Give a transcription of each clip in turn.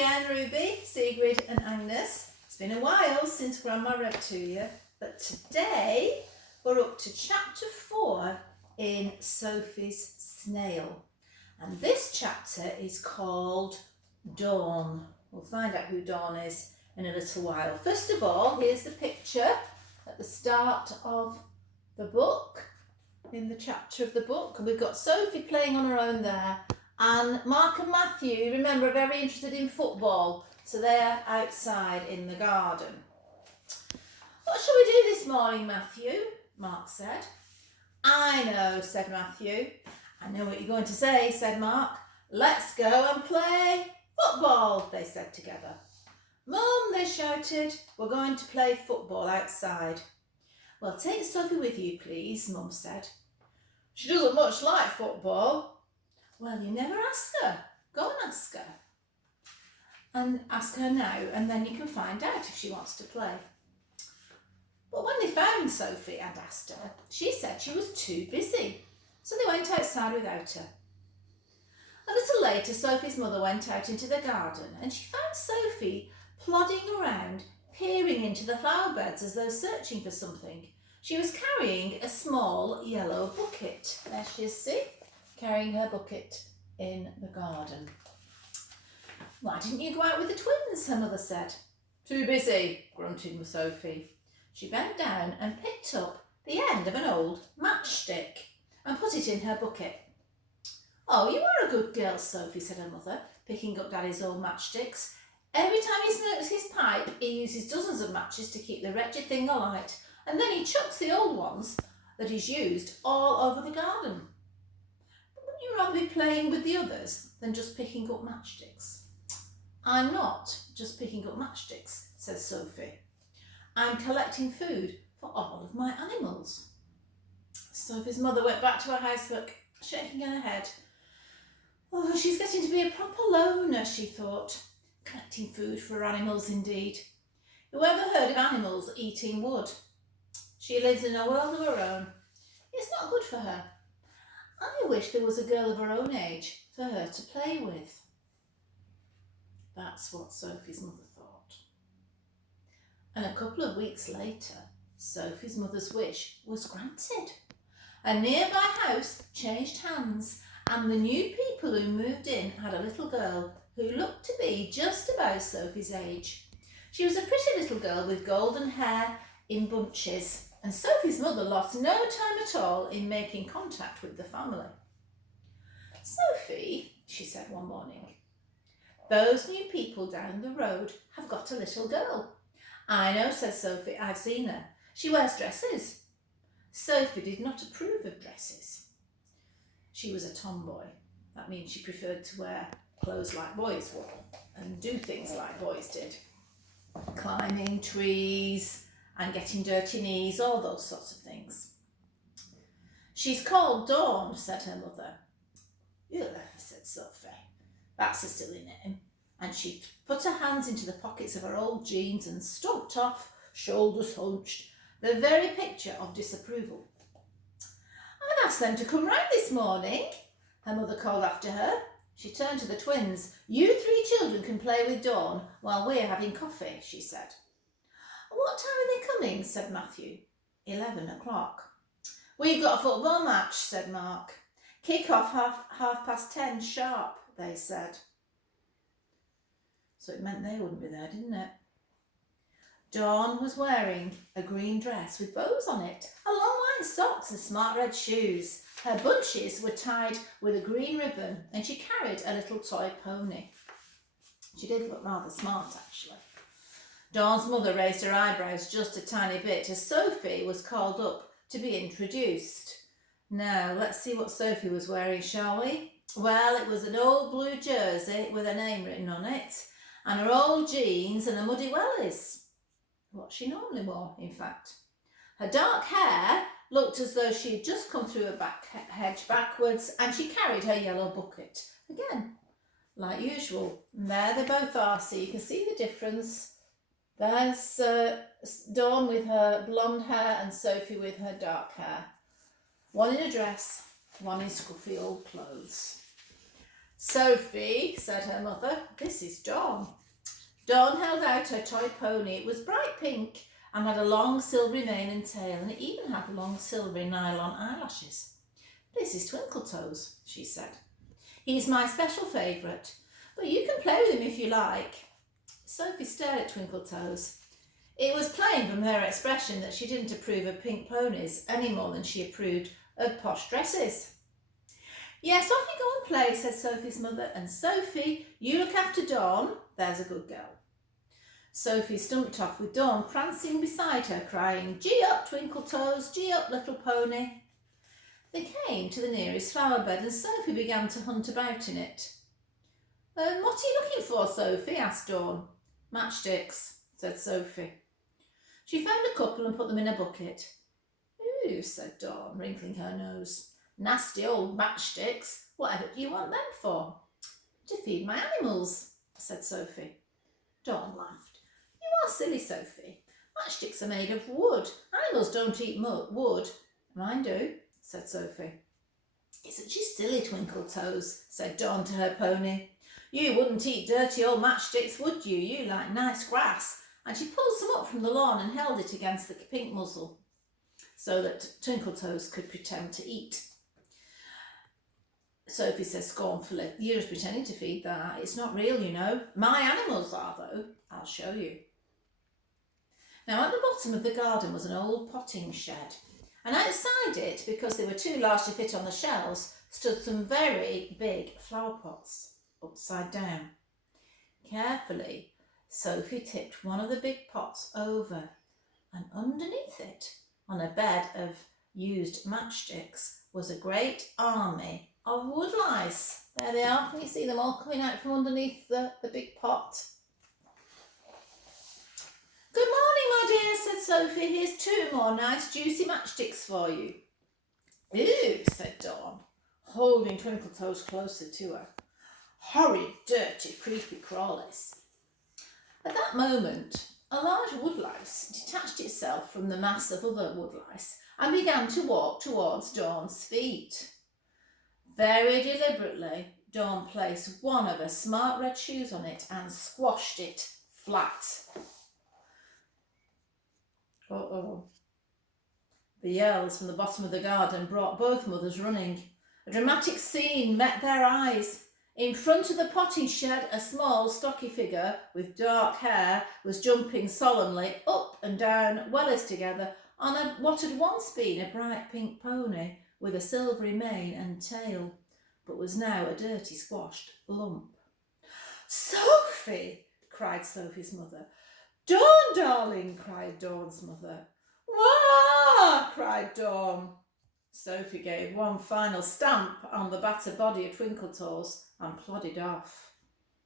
again, Ruby, Sigrid and Agnes. It's been a while since Grandma read to you, but today we're up to chapter 4 in Sophie's Snail. And this chapter is called Dawn. We'll find out who Dawn is in a little while. First of all, here's the picture at the start of the book, in the chapter of the book. And we've got Sophie playing on her own there. And Mark and Matthew, remember, are very interested in football. So they're outside in the garden. What shall we do this morning, Matthew? Mark said. I know, said Matthew. I know what you're going to say, said Mark. Let's go and play football, they said together. Mum, they shouted, we're going to play football outside. Well, take Sophie with you, please, Mum said. She doesn't much like football. Well, you never asked her. Go and ask her. And ask her now, and then you can find out if she wants to play. But when they found Sophie and asked her, she said she was too busy. So they went outside without her. A little later, Sophie's mother went out into the garden and she found Sophie plodding around, peering into the flower beds as though searching for something. She was carrying a small yellow bucket. There she is, see? Carrying her bucket in the garden. Why didn't you go out with the twins? Her mother said. Too busy, grunted Sophie. She bent down and picked up the end of an old matchstick and put it in her bucket. Oh, you are a good girl, Sophie, said her mother, picking up Daddy's old matchsticks. Every time he smokes his pipe, he uses dozens of matches to keep the wretched thing alight, and then he chucks the old ones that he's used all over the garden. Wouldn't you rather be playing with the others than just picking up matchsticks? I'm not just picking up matchsticks, said Sophie. I'm collecting food for all of my animals. Sophie's mother went back to her housework, shaking her head. Oh, she's getting to be a proper loner, she thought. Collecting food for her animals, indeed. Who ever heard of animals eating wood? She lives in a world of her own. It's not good for her. I wish there was a girl of her own age for her to play with. That's what Sophie's mother thought. And a couple of weeks later, Sophie's mother's wish was granted. A nearby house changed hands, and the new people who moved in had a little girl who looked to be just about Sophie's age. She was a pretty little girl with golden hair in bunches, and Sophie's mother lost no time at all in making contact with the family. Sophie, she said one morning, those new people down the road have got a little girl. I know, said Sophie, I've seen her. She wears dresses. Sophie did not approve of dresses. She was a tomboy. That means she preferred to wear clothes like boys wore and do things like boys did. Climbing trees and getting dirty knees, all those sorts of things. She's called Dawn, said her mother. Ugh, said Sophie. That's a silly name. And she put her hands into the pockets of her old jeans and stumped off, shoulders hunched, the very picture of disapproval. I've asked them to come round this morning, her mother called after her. She turned to the twins. You three children can play with Dawn while we're having coffee, she said. What time are they coming? Said Matthew. 11 o'clock. We've got a football match, said Mark. Kick off 10:30 sharp, they said. So it meant they wouldn't be there, didn't it? Dawn was wearing a green dress with bows on it, a long white socks and smart red shoes. Her bunches were tied with a green ribbon and she carried a little toy pony. She did look rather smart, actually. Dawn's mother raised her eyebrows just a tiny bit as Sophie was called up to be introduced. Now, let's see what Sophie was wearing, shall we? Well, it was an old blue jersey with a name written on it, and her old jeans and a muddy wellies. What she normally wore, in fact. Her dark hair looked as though she had just come through a back hedge backwards, and she carried her yellow bucket. Again, like usual. And there they both are, so you can see the difference. There's Dawn with her blonde hair and Sophie with her dark hair. One in a dress, one in scruffy old clothes. Sophie, said her mother, this is Dawn. Dawn held out her toy pony. It was bright pink and had a long silvery mane and tail, and it even had long silvery nylon eyelashes. This is Twinkletoes, she said. He's my special favourite, but you can play with him if you like. Sophie stared at Twinkletoes. It was plain from her expression that she didn't approve of pink ponies any more than she approved of posh dresses. Yes, off you go and play, said Sophie's mother, and Sophie, you look after Dawn, there's a good girl. Sophie stumped off with Dawn prancing beside her, crying, Gee up, Twinkletoes, gee up, little pony. They came to the nearest flower bed and Sophie began to hunt about in it. What are you looking for, Sophie? Asked Dawn. Matchsticks, said Sophie. She found a couple and put them in a bucket. Ooh, said Dawn, wrinkling her nose. Nasty old matchsticks. Whatever do you want them for? To feed my animals, said Sophie. Dawn laughed. You are silly, Sophie. Matchsticks are made of wood. Animals don't eat wood. Mine do, said Sophie. Isn't she silly, Twinkletoes? Said Dawn to her pony. You wouldn't eat dirty old matchsticks, would you? You like nice grass. And she pulled some up from the lawn and held it against the pink muzzle so that Twinkletoes could pretend to eat. Sophie says scornfully, you're just pretending to feed that. It's not real, you know. My animals are, though. I'll show you. Now, at the bottom of the garden was an old potting shed. And outside it, because they were too large to fit on the shelves, stood some very big flower pots, upside down. Carefully, Sophie tipped one of the big pots over, and underneath it, on a bed of used matchsticks, was a great army of woodlice. There they are. Can you see them all coming out from underneath the big pot? Good morning, my dear, said Sophie. Here's 2 more nice juicy matchsticks for you. Ew, said Dawn, holding Twinkletoes closer to her. Horrid, dirty, creepy crawlies. At that moment, a large woodlice detached itself from the mass of other woodlice and began to walk towards Dawn's feet. Very deliberately, Dawn placed one of her smart red shoes on it and squashed it flat. Uh-oh. The yells from the bottom of the garden brought both mothers running. A dramatic scene met their eyes. In front of the potting shed, a small, stocky figure with dark hair was jumping solemnly up and down, well as together, on what had once been a bright pink pony with a silvery mane and tail, but was now a dirty, squashed lump. Sophie, cried Sophie's mother. Dawn, darling, cried Dawn's mother. Wah, cried Dawn. Sophie gave one final stamp on the battered body of Twinkletoes and plodded off.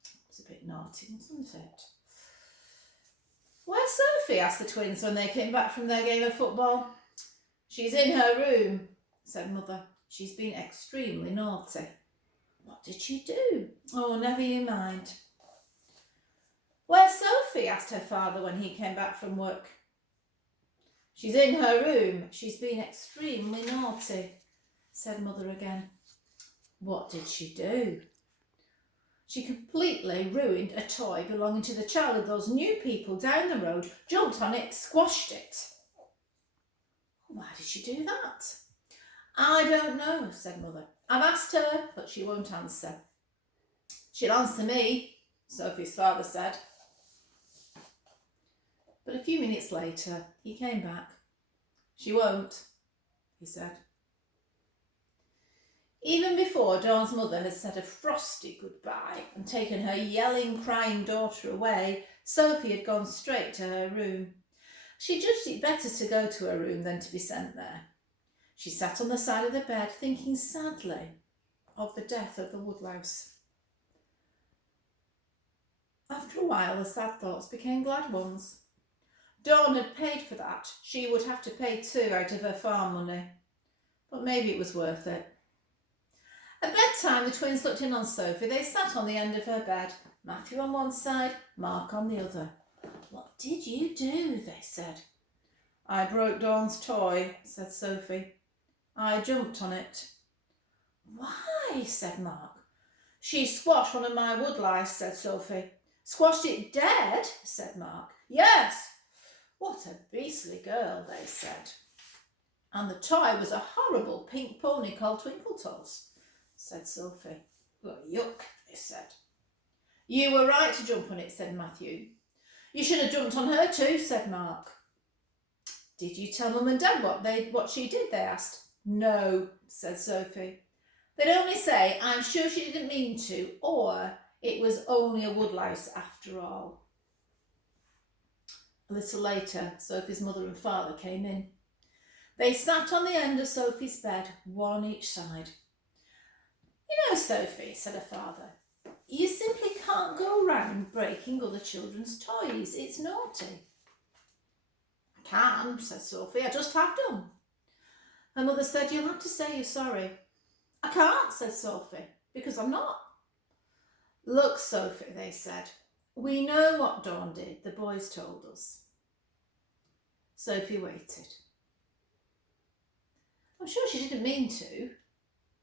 It was a bit naughty, wasn't it? Where's Sophie? Asked the twins when they came back from their game of football. She's in her room, said Mother. She's been extremely naughty. What did she do? Oh, never you mind. Where's Sophie? Asked her father when he came back from work. She's in her room. She's been extremely naughty, said Mother again. What did she do? She completely ruined a toy belonging to the child of those new people down the road, jumped on it, squashed it. Why did she do that? I don't know, said Mother. I've asked her, but she won't answer. She'll answer me, Sophie's father said. But a few minutes later, he came back. She won't, he said. Even before Dawn's mother had said a frosty goodbye and taken her yelling, crying daughter away, Sophie had gone straight to her room. She judged it better to go to her room than to be sent there. She sat on the side of the bed, thinking sadly of the death of the woodlouse. After a while, the sad thoughts became glad ones. Dawn had paid for that. She would have to pay too out of her farm money. But maybe it was worth it. At bedtime, the twins looked in on Sophie. They sat on the end of her bed, Matthew on one side, Mark on the other. What did you do? They said. I broke Dawn's toy, said Sophie. I jumped on it. Why? Said Mark. She squashed one of my woodlice, said Sophie. Squashed it dead, said Mark. Yes. What a beastly girl, they said. And the toy was a horrible pink pony called Twinkletoes, said Sophie. Well, yuck, they said. You were right to jump on it, said Matthew. You should have jumped on her too, said Mark. Did you tell Mum and Dad what she did, they asked. No, said Sophie. They'd only say, I'm sure she didn't mean to, or it was only a woodlouse after all. A little later, Sophie's mother and father came in. They sat on the end of Sophie's bed, one on each side. You know, Sophie, said her father, you simply can't go round breaking other children's toys. It's naughty. I can, said Sophie. I just have done. Her mother said, you'll have to say you're sorry. I can't, said Sophie, because I'm not. Look, Sophie, they said, we know what Dawn did, the boys told us. Sophie waited. I'm sure she didn't mean to,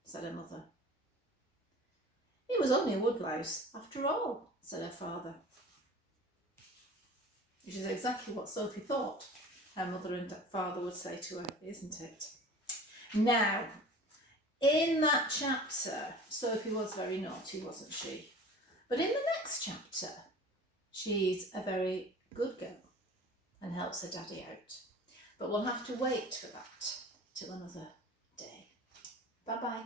said her mother. It was only a woodlouse, after all, said her father. Which is exactly what Sophie thought her mother and father would say to her, isn't it? Now, in that chapter, Sophie was very naughty, wasn't she? But in the next chapter, she's a very good girl and helps her daddy out. But we'll have to wait for that till another day. Bye-bye.